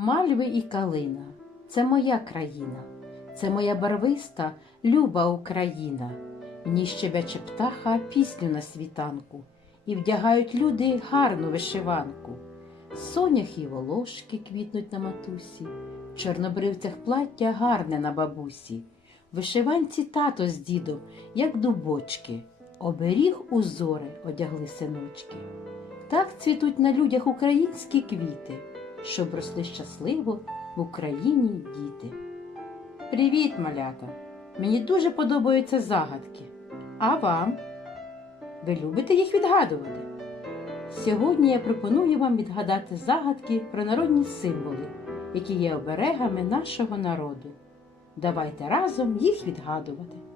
Мальви і калина це моя країна, це моя барвиста, люба Україна. В ній щебече птаха пісню на світанку, і вдягають люди гарну вишиванку. Сонях і волошки квітнуть на матусі, в чорнобривцях плаття гарне на бабусі. Вишиванці тато з дідом, як дубочки, оберіг узори одягли синочки. Так цвітуть на людях українські квіти, щоб росли щасливо в Україні діти. Привіт, малята! Мені дуже подобаються загадки. А вам? Ви любите їх відгадувати? Сьогодні я пропоную вам відгадати загадки про народні символи, які є оберегами нашого народу. Давайте разом їх відгадувати.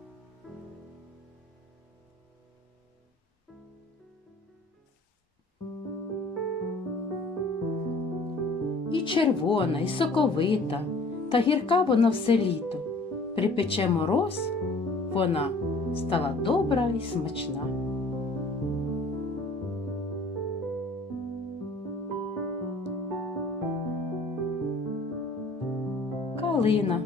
Червона, і соковита, та гірка вона все літо. Припече мороз, вона стала добра і смачна. Калина.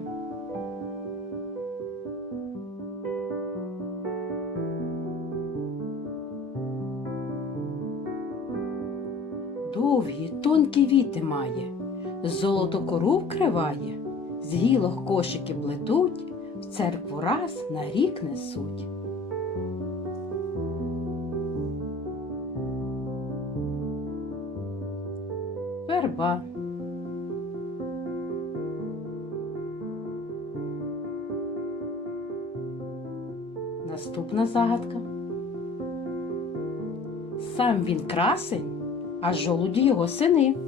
Довгі, тонкі віти має, золото кору вкриває, з гілок кошики плетуть, в церкву раз на рік несуть. Верба. Наступна загадка. Сам він красень, а жолуді його сини.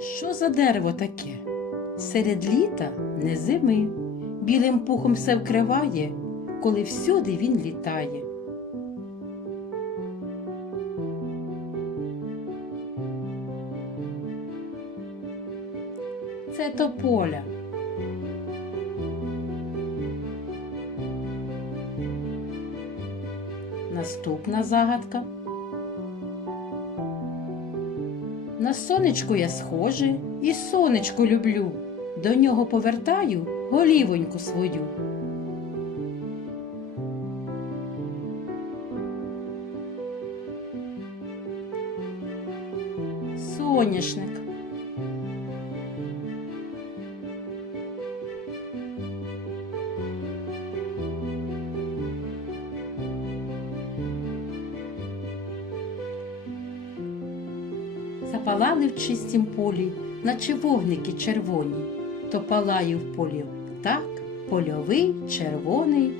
Що за дерево таке? Серед літа не зими, білим пухом все вкриває, коли всюди він літає. Це тополя. Наступна загадка. На сонечку я схожий і сонечко люблю. До нього повертаю голівоньку свою. Соняшник. Запалали в чистім полі, наче вогники червоні, то палає в полі так, польовий, червоний.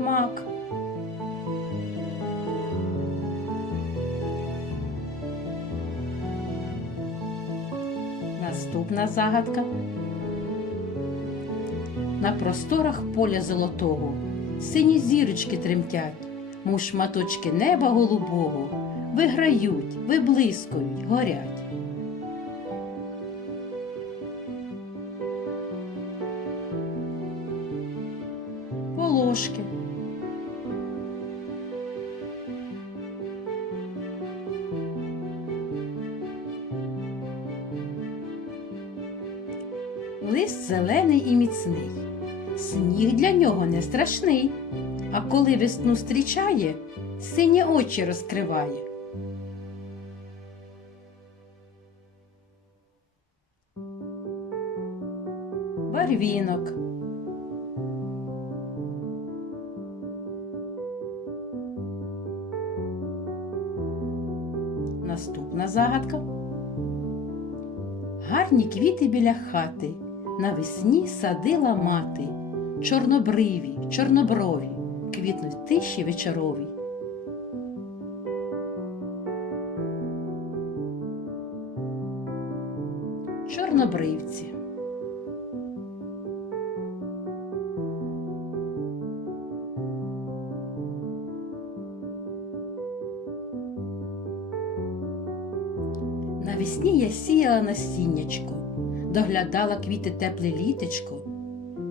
Мак. Наступна загадка. На просторах поля золотого сині зірочки тремтять, мов шматочки неба голубого, виграють, виблискують, горять. Волошки. Лист зелений і міцний, сніг для нього не страшний, а коли весну зустрічає, сині очі розкриває. Барвінок. Наступна загадка. Гарні квіти біля хати навесні садила мати, чорнобриві, чорноброві, квітнуть тиші вечорові. Чорнобривці. Навесні я сіяла насіннячко, доглядала квіти тепле літечко,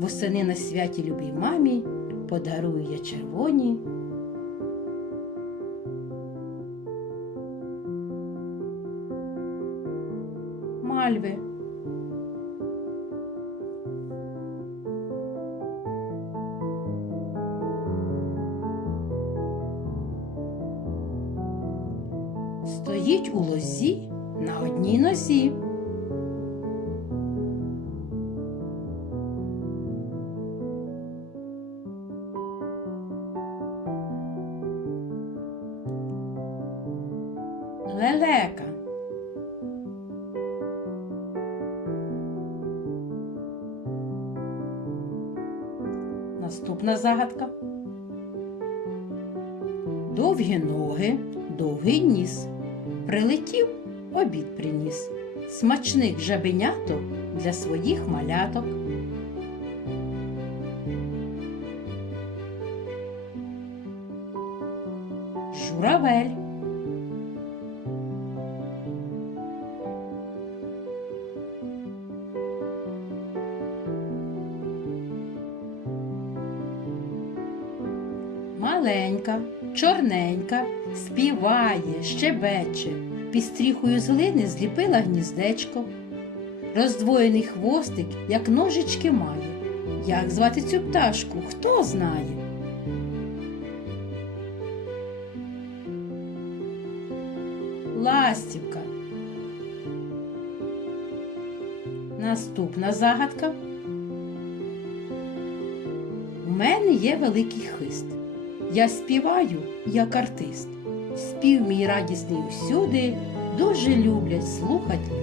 Восени на святі любій мамі подарую я червоні. Мальви. Стоїть у лозі на одній нозі. Лелека. Наступна загадка. Довгі ноги, довгий ніс. Прилетів, обід приніс. Смачних жабеняток для своїх маляток. Журавель. Чорненька, співає, щебече, під стріхою з глини зліпила гніздечко. Роздвоєний хвостик, як ножички має. Як звати цю пташку, хто знає? Ластівка. Наступна загадка. У мене є великий хист. Я співаю, як артист. Спів мій радісний усюди, дуже люблять слухать люди.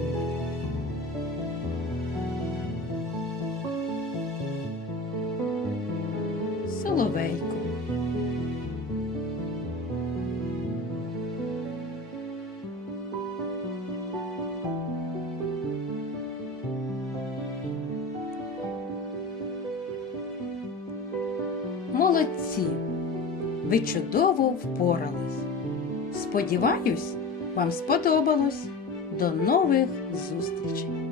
Соловейко. Молодці! Ви чудово впорались. Сподіваюсь, вам сподобалось. До нових зустрічей!